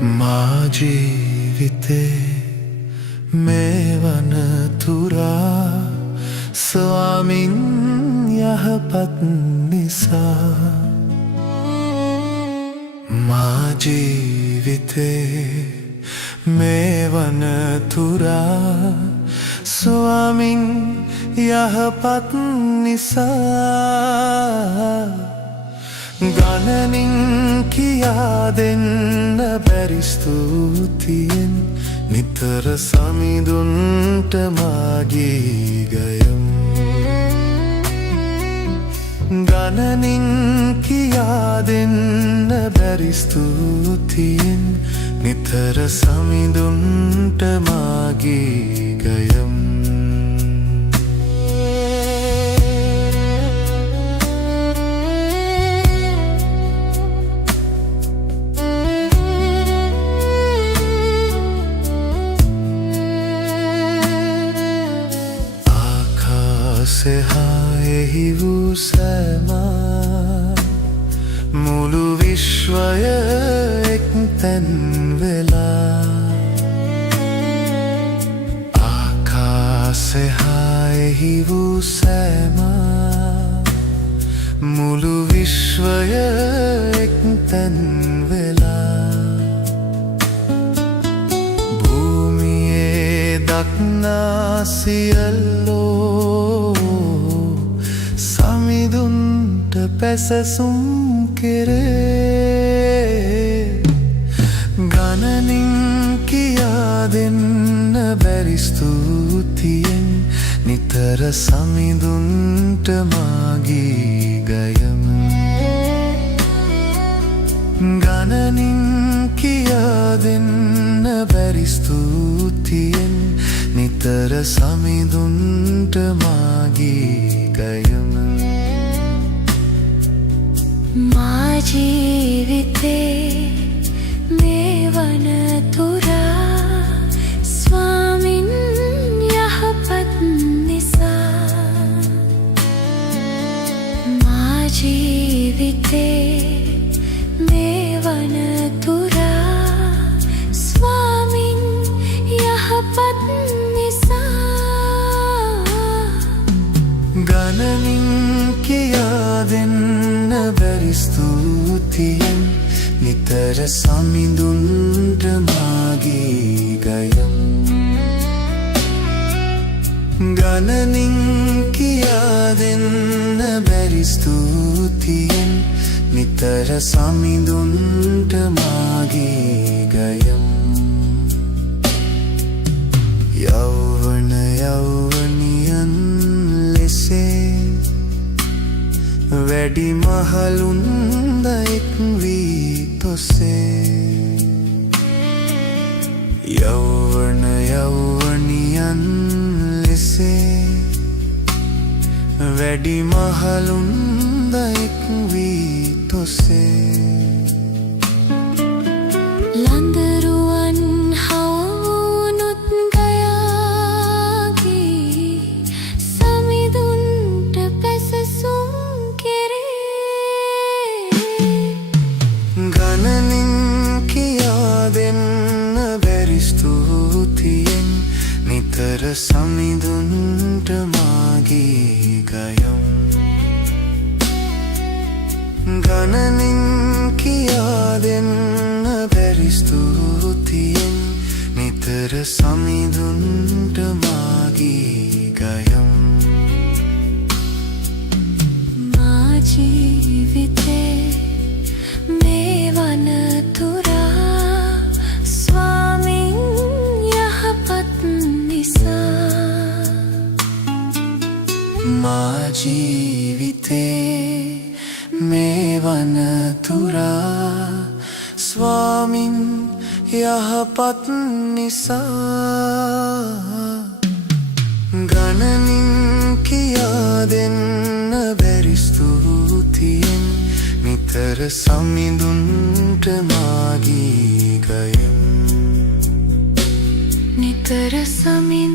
මා ජීවිතේ මේ වනතුරා ස්වාමින් යහපත් නිසා මා ජීවිතේ මේ වනතුරා ස්වාමින් යහපත් නිසා ගණනින් කියා දෙන්න බැරි ස්තුතියෙන් නිතර සමිඳුන්ට මාගේ ගයම් ගණනින් කියා දෙන්න බැරි ස්තුතියෙන් නිතර සමිඳුන්ට මාගේ ගයම් එහි වූ සෑම මුළු විශ්වය එක්තැන් වෙලා ආකාශය එහි වූ සෑම මුළු විශ්වය එක්තැන් වෙලා භූමියේ දක්නා සියල්ලෝ සමිඳුන්ට පැසසුම් කෙරේ ගණනින් කියා දෙන්න බැරි ස්තුතියෙන් නිතර සමිඳුන්ට මාගේ ගයම ගණනින් කියා දෙන්න බැරි ස්තුතියෙන් නිතර සමිඳුන්ට මාගේ ගයම මා ජීවිතේ මේ වනතුරා ස්වාමින් යහපත් නිසා මා ජීවිතේ මේ වනතුරා ස්වාමින් යහපත් නිසා ගණනින් කියා දෙන්න බැරි ස්තුතියෙන් නිතර සමිඳුන්ට මාගේ ගයම් ගණනින් කියා දෙන්න බැරි ස්තුතියෙන් නිතර සමිඳුන්ට මාගේ ගයම් යෞවන යෞවනියන් ලෙසේ වැඩි මහලුන්ද එක් වී තොසේ යෞවන යෞවනියන් ලෙසේ වැඩි මහලුන්ද එක් වී තොසේ ලන්දරුවන් හවුනුත් ගයාගේ සමිඳුන්ට පැසසුම් ගණනින් කියා දෙන්න බැරි ස්තුතියෙන් නිතර සමිඳුන්ට මාගේ ගයම් ගණනින් කියා දෙන්න බැරි ස්තුතියෙන් නිතර සමිඳුන්ට මාගේ ගයම් මා ජීවිතේ මේ වනතුරා ස්වාමින් යහපත් නිසා මා ජීවිතේ මේ වනතුරා ස්වාමින් යහපත් නිසා ගණනින් කියා දෙන්න බැරි ස්තුතියෙන් නිතර සමිඳුන්ට මාගේ ගයම් නිතර සමිඳුන්ට